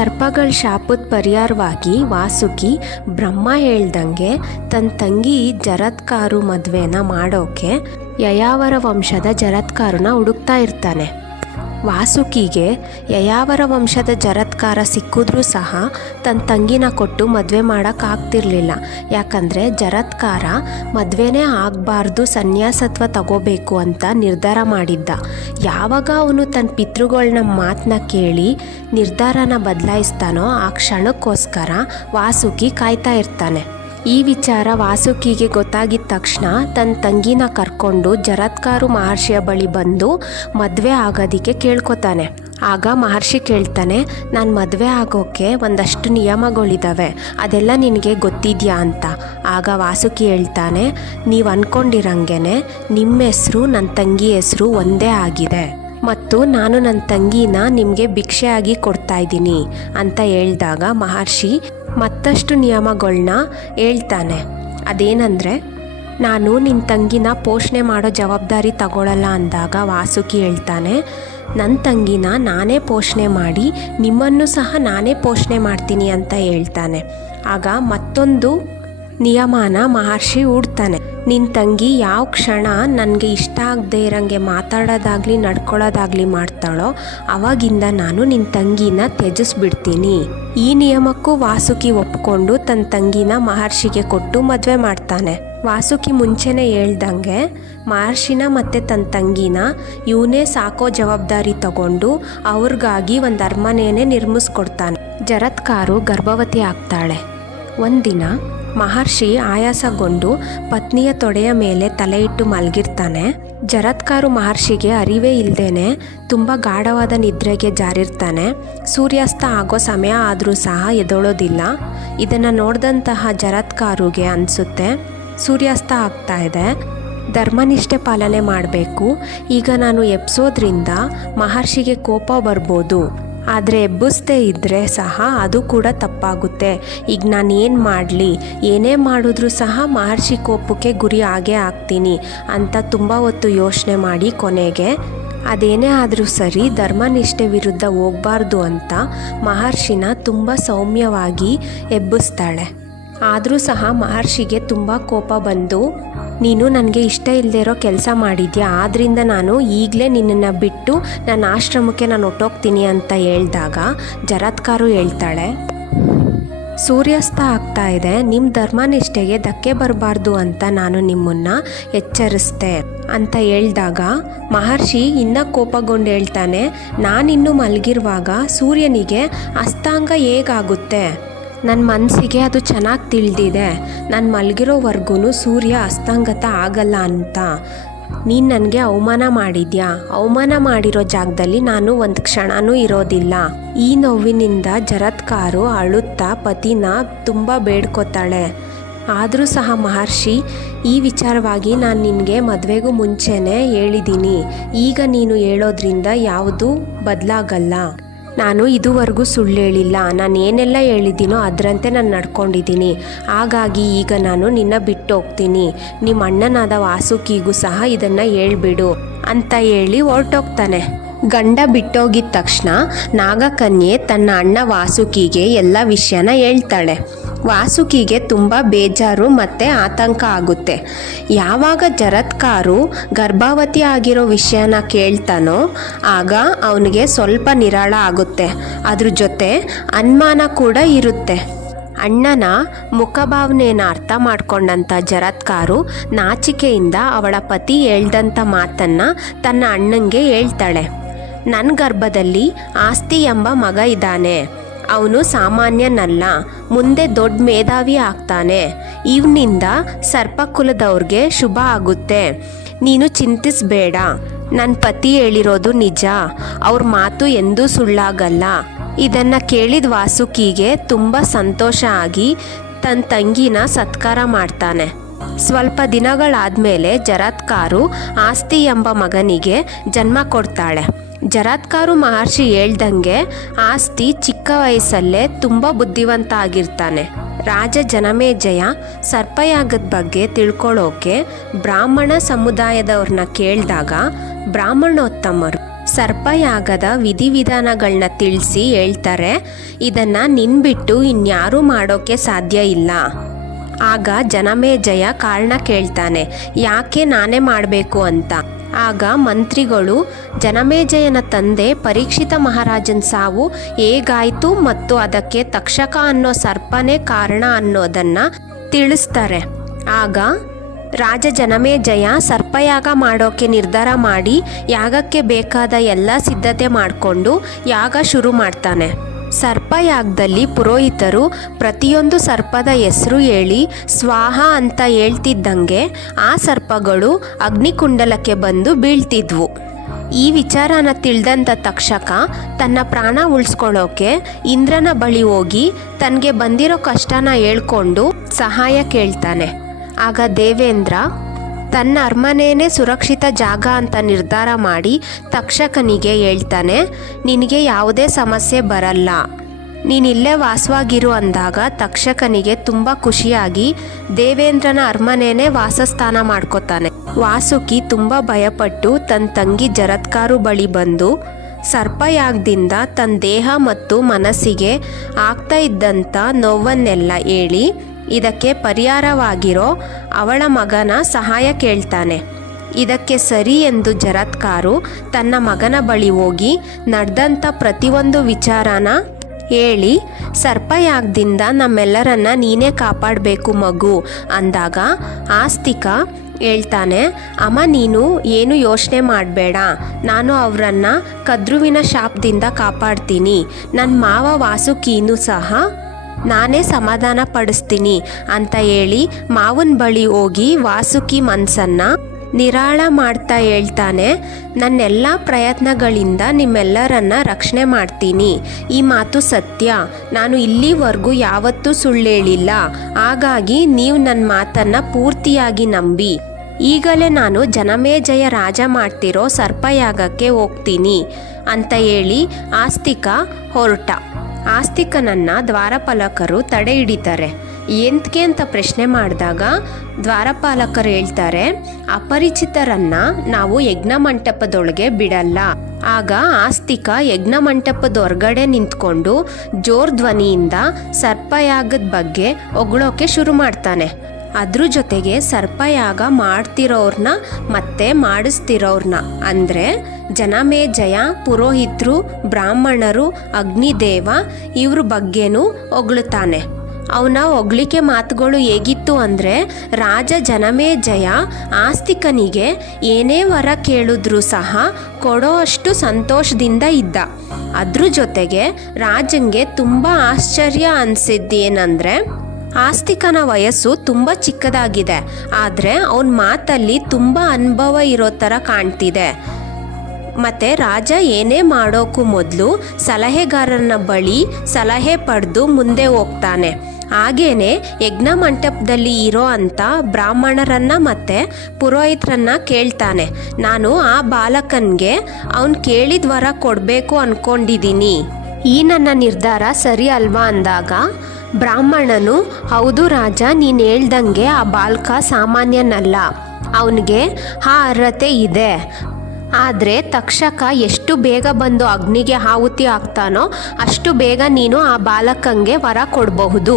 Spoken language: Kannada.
ಸರ್ಪಗಳ ಶಾಪದ ಪರಿಹಾರವಾಗಿ ವಾಸುಕಿ ಬ್ರಹ್ಮ ಹೇಳ್ದಂಗೆ ತನ್ನ ತಂಗಿ ಜರತ್ಕಾರು ಮದುವೆನ ಮಾಡೋಕೆ ಯಯಾವರ ವಂಶದ ಜರತ್ಕಾರನ ಹುಡುಕ್ತಾ ಇರ್ತಾನೆ. ವಾಸುಕಿಗೆ ಯಯಾವರ ವಂಶದ ಜರತ್ಕಾರ ಸಿಕ್ಕಿದ್ರೂ ಸಹ ತನ್ನ ತಂಗಿನ ಕೊಟ್ಟು ಮದುವೆ ಮಾಡೋಕ್ಕಾಗ್ತಿರ್ಲಿಲ್ಲ. ಯಾಕಂದರೆ ಜರತ್ಕಾರ ಮದುವೆನೇ ಆಗಬಾರ್ದು, ಸನ್ಯಾಸತ್ವ ತಗೋಬೇಕು ಅಂತ ನಿರ್ಧಾರ ಮಾಡಿದ್ದ. ಯಾವಾಗ ಅವನು ತನ್ನ ಪಿತೃಗಳನ್ನ ಮಾತನ್ನ ಕೇಳಿ ನಿರ್ಧಾರನ ಬದಲಾಯಿಸ್ತಾನೋ ಆ ಕ್ಷಣಕ್ಕೋಸ್ಕರ ವಾಸುಕಿ ಕಾಯ್ತಾ ಇರ್ತಾನೆ. ಈ ವಿಚಾರ ವಾಸುಕಿಗೆ ಗೊತ್ತಾಗಿದ್ದ ತಕ್ಷಣ ತನ್ನ ತಂಗಿನ ಕರ್ಕೊಂಡು ಜರತ್ಕಾರು ಮಹರ್ಷಿಯ ಬಳಿ ಬಂದು ಮದುವೆ ಆಗೋದಕ್ಕೆ ಕೇಳ್ಕೊತಾನೆ. ಆಗ ಮಹರ್ಷಿ ಕೇಳ್ತಾನೆ, ನಾನು ಮದುವೆ ಆಗೋಕ್ಕೆ ಒಂದಷ್ಟು ನಿಯಮಗಳಿದ್ದಾವೆ, ಅದೆಲ್ಲ ನಿನಗೆ ಗೊತ್ತಿದೆಯಾ ಅಂತ. ಆಗ ವಾಸುಕಿ ಹೇಳ್ತಾನೆ, ನೀವು ಅಂದ್ಕೊಂಡಿರಂಗೆ ನಿಮ್ಮ ಹೆಸರು ನನ್ನ ತಂಗಿ ಹೆಸರು ಒಂದೇ ಆಗಿದೆ ಮತ್ತು ನಾನು ನನ್ನ ತಂಗಿನ ನಿಮಗೆ ಭಿಕ್ಷೆಯಾಗಿ ಕೊಡ್ತಾ ಇದ್ದೀನಿ ಅಂತ ಹೇಳಿದಾಗ ಮಹರ್ಷಿ ಮತ್ತಷ್ಟು ನಿಯಮಗಳನ್ನ ಹೇಳ್ತಾನೆ. ಅದೇನೆಂದರೆ, ನಾನು ನಿನ್ನ ತಂಗಿನ ಪೋಷಣೆ ಮಾಡೋ ಜವಾಬ್ದಾರಿ ತಗೊಳ್ಳಲ್ಲ ಅಂದಾಗ ವಾಸುಕಿ ಹೇಳ್ತಾನೆ, ನನ್ನ ತಂಗಿನ ನಾನೇ ಪೋಷಣೆ ಮಾಡಿ ನಿಮ್ಮನ್ನು ಸಹ ನಾನೇ ಪೋಷಣೆ ಮಾಡ್ತೀನಿ ಅಂತ ಹೇಳ್ತಾನೆ. ಆಗ ಮತ್ತೊಂದು ನಿಯಮನ ಮಹರ್ಷಿ ಹೂಡ್ತಾನೆ. ನಿನ್ನ ತಂಗಿ ಯಾವ ಕ್ಷಣ ನನಗೆ ಇಷ್ಟ ಆಗದೆ ಇರೋಂಗೆ ಮಾತಾಡೋದಾಗಲಿ ನಡ್ಕೊಳ್ಳೋದಾಗಲಿ ಮಾಡ್ತಾಳೋ ಅವಾಗಿಂದ ನಾನು ನಿನ್ನ ತಂಗಿನ ತ್ಯಜಿಸ್ಬಿಡ್ತೀನಿ. ಈ ನಿಯಮಕ್ಕೂ ವಾಸುಕಿ ಒಪ್ಕೊಂಡು ತನ್ನ ತಂಗಿನ ಮಹರ್ಷಿಗೆ ಕೊಟ್ಟು ಮದುವೆ ಮಾಡ್ತಾನೆ. ವಾಸುಕಿ ಮುಂಚೆನೇ ಹೇಳ್ದಂಗೆ ಮಹರ್ಷಿನ ಮತ್ತು ತನ್ನ ತಂಗಿನ ಇವನೇ ಸಾಕೋ ಜವಾಬ್ದಾರಿ ತಗೊಂಡು ಅವ್ರಿಗಾಗಿ ಒಂದು ಅರಮನೆಯೇ ನಿರ್ಮಿಸ್ಕೊಡ್ತಾನೆ. ಜರತ್ಕಾರು ಗರ್ಭವತಿ ಆಗ್ತಾಳೆ. ಒಂದಿನ ಮಹರ್ಷಿ ಆಯಾಸಗೊಂಡು ಪತ್ನಿಯ ತೊಡೆಯ ಮೇಲೆ ತಲೆ ಇಟ್ಟು ಮಲಗಿರ್ತಾನೆ. ಜರತ್ಕಾರು ಮಹರ್ಷಿಗೆ ಅರಿವೇ ಇಲ್ಲದೇನೆ ತುಂಬ ಗಾಢವಾದ ನಿದ್ರೆಗೆ ಜಾರಿರ್ತಾನೆ. ಸೂರ್ಯಾಸ್ತ ಆಗೋ ಸಮಯ ಆದರೂ ಸಹ ಎದ್ದೇಳೋದಿಲ್ಲ. ಇದನ್ನು ನೋಡಿದಂತಹ ಜರತ್ಕಾರುಗೆ ಅನಿಸುತ್ತೆ, ಸೂರ್ಯಾಸ್ತ ಆಗ್ತಾ ಇದೆ, ಧರ್ಮನಿಷ್ಠೆ ಪಾಲನೆ ಮಾಡಬೇಕು. ಈಗ ನಾನು ಎಬ್ಸೋದ್ರಿಂದ ಮಹರ್ಷಿಗೆ ಕೋಪ ಬರ್ಬೋದು, ಆದರೆ ಎಬ್ಬಿಸ್ದೇ ಇದ್ದರೆ ಸಹ ಅದು ಕೂಡ ತಪ್ಪಾಗುತ್ತೆ. ಈಗ ನಾನು ಏನು ಮಾಡಲಿ, ಏನೇ ಮಾಡಿದ್ರೂ ಸಹ ಮಹರ್ಷಿ ಕೋಪಕ್ಕೆ ಗುರಿ ಆಗೇ ಆಗ್ತೀನಿ ಅಂತ ತುಂಬ ಹೊತ್ತು ಯೋಚನೆ ಮಾಡಿ ಕೊನೆಗೆ ಅದೇನೇ ಆದರೂ ಸರಿ ಧರ್ಮನಿಷ್ಠೆ ವಿರುದ್ಧ ಹೋಗಬಾರ್ದು ಅಂತ ಮಹರ್ಷಿನ ತುಂಬ ಸೌಮ್ಯವಾಗಿ ಎಬ್ಬಿಸ್ತಾಳೆ. ಆದರೂ ಸಹ ಮಹರ್ಷಿಗೆ ತುಂಬ ಕೋಪ ಬಂದು, ನೀನು ನನಗೆ ಇಷ್ಟ ಇಲ್ಲದೆ ಇರೋ ಕೆಲಸ ಮಾಡಿದ್ಯಾ, ಆದ್ದರಿಂದ ನಾನು ಈಗಲೇ ನಿನ್ನನ್ನು ಬಿಟ್ಟು ನನ್ನ ಆಶ್ರಮಕ್ಕೆ ನಾನು ಹೊಟ್ಟೋಗ್ತೀನಿ ಅಂತ ಹೇಳಿದಾಗ ಜರತ್ಕಾರು ಹೇಳ್ತಾಳೆ, ಸೂರ್ಯಾಸ್ತ ಆಗ್ತಾ ಇದೆ, ನಿಮ್ಮ ಧರ್ಮನಿಷ್ಠೆಗೆ ಧಕ್ಕೆ ಬರಬಾರ್ದು ಅಂತ ನಾನು ನಿಮ್ಮನ್ನು ಎಚ್ಚರಿಸ್ದೆ ಅಂತ ಹೇಳಿದಾಗ ಮಹರ್ಷಿ ಇನ್ನೂ ಕೋಪಗೊಂಡು ಹೇಳ್ತಾನೆ, ನಾನಿನ್ನೂ ಮಲಗಿರುವಾಗ ಸೂರ್ಯನಿಗೆ ಅಸ್ತಾಂಗ ಹೇಗಾಗುತ್ತೆ? ನನ್ನ ಮನಸ್ಸಿಗೆ ಅದು ಚೆನ್ನಾಗಿ ತಿಳಿದಿದೆ, ನಾನು ಮಲಗಿರೋವರೆಗೂ ಸೂರ್ಯ ಅಸ್ತಂಗತ ಆಗಲ್ಲ ಅಂತ. ನೀನು ನನಗೆ ಅವಮಾನ ಮಾಡಿದ್ಯಾ, ಅವಮಾನ ಮಾಡಿರೋ ಜಾಗದಲ್ಲಿ ನಾನು ಒಂದು ಕ್ಷಣನೂ ಇರೋದಿಲ್ಲ. ಈ ನೋವಿನಿಂದ ಜರತ್ಕಾರು ಅಳುತ್ತಾ ಪತಿನ ತುಂಬ ಬೇಡ್ಕೋತಾಳೆ. ಆದರೂ ಸಹ ಮಹರ್ಷಿ, ಈ ವಿಚಾರವಾಗಿ ನಾನು ನಿನಗೆ ಮದುವೆಗೂ ಮುಂಚೆನೇ ಹೇಳಿದ್ದೀನಿ, ಈಗ ನೀನು ಹೇಳೋದ್ರಿಂದ ಯಾವುದೂ ಬದಲಾಗಲ್ಲ. ನಾನು ಇದುವರೆಗೂ ಸುಳ್ಳು ಹೇಳಿಲ್ಲ, ನಾನು ಏನೆಲ್ಲ ಹೇಳಿದ್ದೀನೋ ಅದರಂತೆ ನಾನು ನಡ್ಕೊಂಡಿದ್ದೀನಿ. ಹಾಗಾಗಿ ಈಗ ನಾನು ನಿನ್ನ ಬಿಟ್ಟು ಹೋಗ್ತೀನಿ, ನಿಮ್ಮ ಅಣ್ಣನಾದ ವಾಸುಕಿಗೂ ಸಹ ಇದನ್ನು ಹೇಳ್ಬಿಡು ಅಂತ ಹೇಳಿ ಹೊರಟೋಗ್ತಾನೆ. ಗಂಡ ಬಿಟ್ಟೋಗಿದ ತಕ್ಷಣ ನಾಗಕನ್ಯೆ ತನ್ನ ಅಣ್ಣ ವಾಸುಕಿಗೆ ಎಲ್ಲ ವಿಷಯನ ಹೇಳ್ತಾಳೆ. ವಾಸುಕಿಗೆ ತುಂಬ ಬೇಜಾರು ಮತ್ತು ಆತಂಕ ಆಗುತ್ತೆ. ಯಾವಾಗ ಜರತ್ಕಾರು ಗರ್ಭವತಿ ಆಗಿರೋ ವಿಷಯನ ಕೇಳ್ತಾನೋ ಆಗ ಅವನಿಗೆ ಸ್ವಲ್ಪ ನಿರಾಳ ಆಗುತ್ತೆ. ಅದ್ರ ಜೊತೆ ಅನುಮಾನ ಕೂಡ ಇರುತ್ತೆ. ಅಣ್ಣನ ಮುಖಭಾವನೆಯನ್ನು ಅರ್ಥ ಮಾಡ್ಕೊಂಡಂಥ ಜರತ್ಕಾರು ನಾಚಿಕೆಯಿಂದ ಅವಳ ಪತಿ ಹೇಳ್ದಂಥ ಮಾತನ್ನು ತನ್ನ ಅಣ್ಣಂಗೆ ಹೇಳ್ತಾಳೆ. ನನ್ನ ಗರ್ಭದಲ್ಲಿ ಆಸ್ತಿ ಎಂಬ ಮಗ ಇದ್ದಾನೆ, ಅವನು ಸಾಮಾನ್ಯನಲ್ಲ, ಮುಂದೆ ದೊಡ್ಡ ಮೇಧಾವಿ ಆಗ್ತಾನೆ, ಇವನಿಂದ ಸರ್ಪಕುಲದವ್ರಿಗೆ ಶುಭ ಆಗುತ್ತೆ, ನೀನು ಚಿಂತಿಸಬೇಡ, ನನ್ನ ಪತಿ ಹೇಳಿರೋದು ನಿಜ, ಅವ್ರ ಮಾತು ಎಂದೂ ಸುಳ್ಳಾಗಲ್ಲ. ಇದನ್ನು ಕೇಳಿದ ವಾಸುಕಿಗೆ ತುಂಬ ಸಂತೋಷ ಆಗಿ ತನ್ನ ತಂಗಿನ ಸತ್ಕಾರ ಮಾಡ್ತಾನೆ. ಸ್ವಲ್ಪ ದಿನಗಳಾದಮೇಲೆ ಜರತ್ಕಾರು ಆಸ್ತಿ ಎಂಬ ಮಗನಿಗೆ ಜನ್ಮ ಕೊಡ್ತಾಳೆ. ಜರತ್ಕಾರು ಮಹರ್ಷಿ ಹೇಳ್ದಂಗೆ ಆಸ್ತಿ ಚಿಕ್ಕ ವಯಸ್ಸಲ್ಲೇ ತುಂಬ ಬುದ್ಧಿವಂತ ಆಗಿರ್ತಾನೆ. ರಾಜ ಜನಮೇಜಯ ಸರ್ಪಯಾಗದ ಬಗ್ಗೆ ತಿಳ್ಕೊಳ್ಳೋಕೆ ಬ್ರಾಹ್ಮಣ ಸಮುದಾಯದವ್ರನ್ನ ಕೇಳಿದಾಗ ಬ್ರಾಹ್ಮಣೋತ್ತಮರು ಸರ್ಪಯಾಗದ ವಿಧಿವಿಧಾನಗಳನ್ನ ತಿಳಿಸಿ ಹೇಳ್ತಾರೆ, ಇದನ್ನು ನಿನ್ಬಿಟ್ಟು ಇನ್ಯಾರೂ ಮಾಡೋಕ್ಕೆ ಸಾಧ್ಯ ಇಲ್ಲ. ಆಗ ಜನಮೇಜಯ ಕಾರಣ ಕೇಳ್ತಾನೆ, ಯಾಕೆ ನಾನೇ ಮಾಡಬೇಕು ಅಂತ. ಆಗ ಮಂತ್ರಿಗಳು ಜನಮೇಜಯನ ತಂದೆ ಪರೀಕ್ಷಿತ ಮಹಾರಾಜನ ಸಾವು ಹೇಗಾಯಿತು ಮತ್ತು ಅದಕ್ಕೆ ತಕ್ಷಕ ಅನ್ನೋ ಸರ್ಪನೇ ಕಾರಣ ಅನ್ನೋದನ್ನು ತಿಳಿಸ್ತಾರೆ. ಆಗ ರಾಜ ಜನಮೇಜಯ ಸರ್ಪಯಾಗ ಮಾಡೋಕ್ಕೆ ನಿರ್ಧಾರ ಮಾಡಿ ಯಾಗಕ್ಕೆ ಬೇಕಾದ ಎಲ್ಲ ಸಿದ್ಧತೆ ಮಾಡಿಕೊಂಡು ಯಾಗ ಶುರು ಮಾಡ್ತಾನೆ. ಸರ್ಪಯಾಗದಲ್ಲಿ ಪುರೋಹಿತರು ಪ್ರತಿಯೊಂದು ಸರ್ಪದ ಹೆಸರು ಹೇಳಿ ಸ್ವಾಹ ಅಂತ ಹೇಳ್ತಿದ್ದಂಗೆ ಆ ಸರ್ಪಗಳು ಅಗ್ನಿಕುಂಡಲಕ್ಕೆ ಬಂದು ಬೀಳ್ತಿದ್ವು. ಈ ವಿಚಾರನ ತಿಳಿದಂಥ ತಕ್ಷಕ ತನ್ನ ಪ್ರಾಣ ಉಳಿಸ್ಕೊಳ್ಳೋಕೆ ಇಂದ್ರನ ಬಳಿ ಹೋಗಿ ತನಗೆ ಬಂದಿರೋ ಕಷ್ಟನ ಹೇಳ್ಕೊಂಡು ಸಹಾಯ ಕೇಳ್ತಾನೆ. ಆಗ ದೇವೇಂದ್ರ ತನ್ನ ಅರಮನೆಯೇ ಸುರಕ್ಷಿತ ಜಾಗ ಅಂತ ನಿರ್ಧಾರ ಮಾಡಿ ತಕ್ಷಕನಿಗೆ ಹೇಳ್ತಾನೆ, ನಿನಗೆ ಯಾವುದೇ ಸಮಸ್ಯೆ ಬರಲ್ಲ, ನೀನಿಲ್ಲೇ ವಾಸವಾಗಿರು ಅಂದಾಗ ತಕ್ಷಕನಿಗೆ ತುಂಬ ಖುಷಿಯಾಗಿ ದೇವೇಂದ್ರನ ಅರಮನೆಯೇ ವಾಸಸ್ಥಾನ ಮಾಡ್ಕೋತಾನೆ. ವಾಸುಕಿ ತುಂಬ ಭಯಪಟ್ಟು ತನ್ನ ತಂಗಿ ಜರತ್ಕಾರು ಬಳಿ ಬಂದು ಸರ್ಪಯಾಗದಿಂದ ತನ್ನ ದೇಹ ಮತ್ತು ಮನಸ್ಸಿಗೆ ಆಗ್ತಾ ಇದ್ದಂಥ ನೋವನ್ನೆಲ್ಲ ಹೇಳಿ ಇದಕ್ಕೆ ಪರಿಹಾರವಾಗಿರೋ ಅವಳ ಮಗನ ಸಹಾಯ ಕೇಳ್ತಾನೆ. ಇದಕ್ಕೆ ಸರಿ ಎಂದು ಜರತ್ಕಾರು ತನ್ನ ಮಗನ ಬಳಿ ಹೋಗಿ ನಡೆದಂಥ ಪ್ರತಿಯೊಂದು ವಿಚಾರನ ಹೇಳಿ ಸರ್ಪಯಾಗದಿಂದ ನಮ್ಮೆಲ್ಲರನ್ನ ನೀನೇ ಕಾಪಾಡಬೇಕು ಮಗು ಅಂದಾಗ ಆಸ್ತಿಕ ಹೇಳ್ತಾನೆ, ಅಮ್ಮ ನೀನು ಏನು ಯೋಚನೆ ಮಾಡಬೇಡ, ನಾನು ಅವರನ್ನು ಕದ್ರುವಿನ ಶಾಪದಿಂದ ಕಾಪಾಡ್ತೀನಿ. ನನ್ನ ಮಾವ ವಾಸುಕಿನೂ ಸಹ ನಾನೇ ಸಮಾಧಾನ ಪಡಿಸ್ತೀನಿ ಅಂತ ಹೇಳಿ ಮಾವನ ಬಳಿ ಹೋಗಿ ವಾಸುಕಿ ಮನಸ್ಸನ್ನು ನಿರಾಳ ಮಾಡ್ತಾ ಹೇಳ್ತಾನೆ, ನನ್ನೆಲ್ಲ ಪ್ರಯತ್ನಗಳಿಂದ ನಿಮ್ಮೆಲ್ಲರನ್ನ ರಕ್ಷಣೆ ಮಾಡ್ತೀನಿ. ಈ ಮಾತು ಸತ್ಯ, ನಾನು ಇಲ್ಲಿವರೆಗೂ ಯಾವತ್ತೂ ಸುಳ್ಳು ಹೇಳಿಲ್ಲ. ಹಾಗಾಗಿ ನೀವು ನನ್ನ ಮಾತನ್ನು ಪೂರ್ತಿಯಾಗಿ ನಂಬಿ ಈಗಲೇ ನಾನು ಜನಮೇಜಯ ರಾಜ ಮಾಡ್ತಿರೋ ಸರ್ಪಯಾಗಕ್ಕೆ ಹೋಗ್ತೀನಿ ಅಂತ ಹೇಳಿ ಆಸ್ತಿಕ ಹೊರಟ. ಆಸ್ತಿಕನನ್ನು ದ್ವಾರಪಾಲಕರು ತಡೆ ಹಿಡಿತಾರೆ. ಎಂತಕ್ಕೆ ಅಂತ ಪ್ರಶ್ನೆ ಮಾಡಿದಾಗ ದ್ವಾರಪಾಲಕರು ಹೇಳ್ತಾರೆ, ಅಪರಿಚಿತರನ್ನ ನಾವು ಯಜ್ಞ ಮಂಟಪದೊಳಗೆ ಬಿಡಲ್ಲ. ಆಗ ಆಸ್ತಿಕ ಯಜ್ಞ ಮಂಟಪದ ಹೊರಗಡೆ ನಿಂತ್ಕೊಂಡು ಜೋರ್ ಧ್ವನಿಯಿಂದ ಸರ್ಪಯಾಗದ ಬಗ್ಗೆ ಹೊಗಳೋಕೆ ಶುರು ಮಾಡ್ತಾನೆ. ಅದ್ರ ಜೊತೆಗೆ ಸರ್ಪಯಾಗ ಮಾಡ್ತಿರೋರ್ನ ಮತ್ತೆ ಮಾಡಿಸ್ತಿರೋರ್ನ ಅಂದರೆ ಜನಮೇಜಯ, ಪುರೋಹಿತರು, ಬ್ರಾಹ್ಮಣರು, ಅಗ್ನಿದೇವ ಇವ್ರ ಬಗ್ಗೆನೂ ಹೊಗಳುತ್ತಾನೆ. ಅವನ ಹೊಗಳಿಕೆ ಮಾತುಗಳು ಹೇಗಿತ್ತು ಅಂದರೆ, ರಾಜ ಜನಮೇಜಯ ಆಸ್ತಿಕನಿಗೆ ಏನೇ ವರ ಕೇಳಿದ್ರೂ ಸಹ ಕೊಡೋ ಅಷ್ಟು ಸಂತೋಷದಿಂದ ಇದ್ದ. ಅದ್ರ ಜೊತೆಗೆ ರಾಜಂಗೆ ತುಂಬ ಆಶ್ಚರ್ಯ ಅನಿಸಿದ್ದೇನೆಂದರೆ, ಆಸ್ತಿಕನ ವಯಸ್ಸು ತುಂಬ ಚಿಕ್ಕದಾಗಿದೆ, ಆದರೆ ಅವನ ಮಾತಲ್ಲಿ ತುಂಬ ಅನುಭವ ಇರೋ ಥರ ಕಾಣ್ತಿದೆ. ಮತ್ತು ರಾಜ ಏನೇ ಮಾಡೋಕ್ಕೂ ಮೊದಲು ಸಲಹೆಗಾರನ ಬಳಿ ಸಲಹೆ ಪಡೆದು ಮುಂದೆ ಹೋಗ್ತಾನೆ. ಹಾಗೇನೆ ಯಜ್ಞ ಮಂಟಪದಲ್ಲಿ ಇರೋ ಅಂಥ ಬ್ರಾಹ್ಮಣರನ್ನ ಮತ್ತು ಪುರೋಹಿತರನ್ನ ಕೇಳ್ತಾನೆ, ನಾನು ಆ ಬಾಲಕನಿಗೆ ಅವನು ಕೇಳಿದ ವರ ಕೊಡಬೇಕು ಅಂದ್ಕೊಂಡಿದ್ದೀನಿ, ಈ ನನ್ನ ನಿರ್ಧಾರ ಸರಿ ಅಲ್ವಾ ಅಂದಾಗ ಬ್ರಾಹ್ಮಣನು, ಹೌದು ರಾಜ, ನೀನು ಹೇಳ್ದಂಗೆ ಆ ಬಾಲಕ ಸಾಮಾನ್ಯನಲ್ಲ, ಅವನಿಗೆ ಆ ಅರ್ಹತೆ ಇದೆ. ಆದರೆ ತಕ್ಷಕ ಎಷ್ಟು ಬೇಗ ಬಂದು ಅಗ್ನಿಗೆ ಆಹುತಿ ಆಗ್ತಾನೋ ಅಷ್ಟು ಬೇಗ ನೀನು ಆ ಬಾಲಕಂಗೆ ವರ ಕೊಡಬಹುದು.